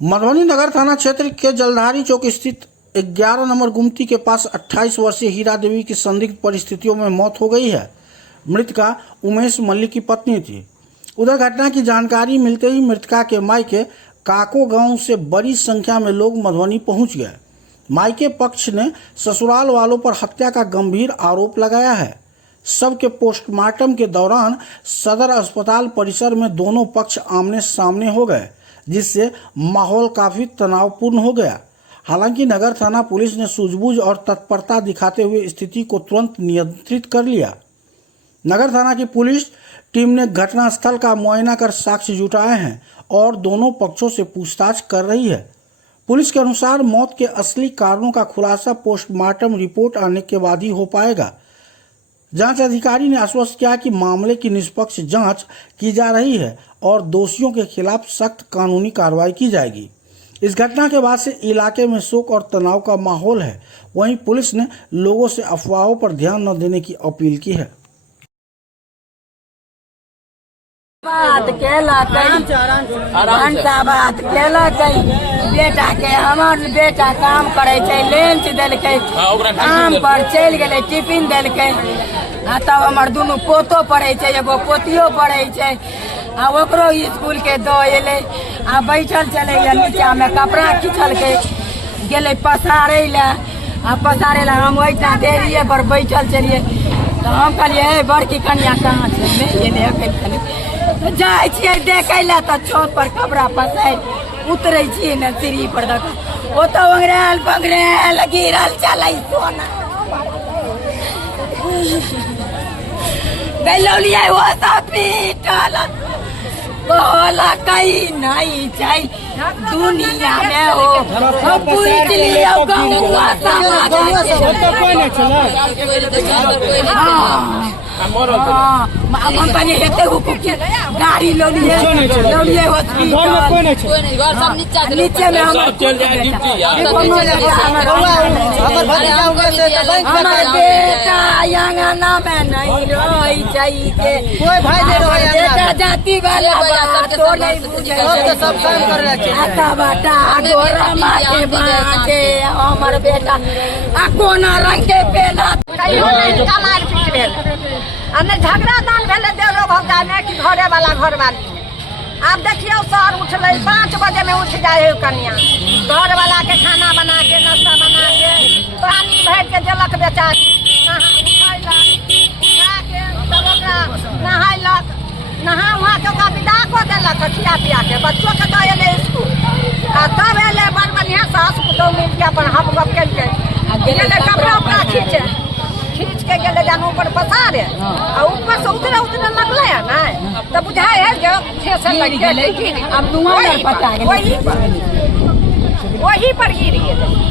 मधुबनी नगर थाना क्षेत्र के जलधारी चौक स्थित 11 नंबर गुमती के पास 28 वर्षीय हीरा देवी की संदिग्ध परिस्थितियों में मौत हो गई है। मृतका उमेश मल्लिक की पत्नी थी। उधर घटना की जानकारी मिलते ही मृतका के मायके काको गांव से बड़ी संख्या में लोग मधुबनी पहुंच गए। मायके पक्ष ने ससुराल वालों पर हत्या का गंभीर आरोप लगाया है। सबके पोस्टमार्टम के दौरान सदर अस्पताल परिसर में दोनों पक्ष आमने सामने हो गए, जिससे माहौल काफी तनावपूर्ण हो गया। हालांकि नगर थाना पुलिस ने सूझबूझ और तत्परता दिखाते हुए स्थिति को तुरंत नियंत्रित कर लिया। नगर थाना की पुलिस टीम ने घटनास्थल का मुआयना कर साक्ष्य जुटाए हैं और दोनों पक्षों से पूछताछ कर रही है। पुलिस के अनुसार मौत के असली कारणों का खुलासा पोस्टमार्टम रिपोर्ट आने के बाद ही हो पाएगा। जांच अधिकारी ने आश्वस्त किया कि मामले की निष्पक्ष जांच की जा रही है और दोषियों के खिलाफ सख्त कानूनी कार्रवाई की जाएगी। इस घटना के बाद से इलाके में शोक और तनाव का माहौल है। वहीं पुलिस ने लोगों से अफवाहों पर ध्यान न देने की अपील की है। बात केला बेटा के हमार बेटा काम करे छे, लेंच देलकै, काम पर चल गेलै, टिफिन देलकै। तब हमार दुनू पोतो पढ़े छे, एगो पोतियो पढ़े छे। ओकरो स्कूल के दो एले, बैठल चले नीचा में कपड़ा खिंचल के गेले पसारे ला। हम ओइटा देरिये पर बैठल चलिए तो हम कहलिए बड़की कन्या कहाँ छे, जाए छियै देखे ला तो छत पर कपड़ा पसार उतरे छियै न सीढ़ी पर देख ओतो बंगरेल गिरल चलै सोना गैलोलिए वो सब पीटल बोला कहीं नहीं चाहिए दुनिया में हो पूछ लिया गाड़ी लोलिए नीचे में हमारे बेटा अंगना में नहीं रही चाहिए, बेटा जाति वाला तो नहीं बुझे सब काम कर हमर बेटा कोना रंग के पेला झगड़ा दान भेले देवरो भौजा में कि घरे वाला घर वाली। अब देखियो सर उठले 5 बजे में उठ जाए है कन्या, घर वाला के खाना बना के नाश्ता बना के पानी भर के देलक बेचारी, नहा वहाँ के विदा को देलक खिया पिया के बच्चों के दे एले स्कूल। तब एले बड़ बढ़िया सास पुतौ मिल के अपन हम गप केलके कपड़ा उपड़ा खींच के गेले जानू पर पसारे ऊपर से उतरे लगले है ना तो बुझाए है जो ठेस लग गेले। अब वही पर गिर गेले।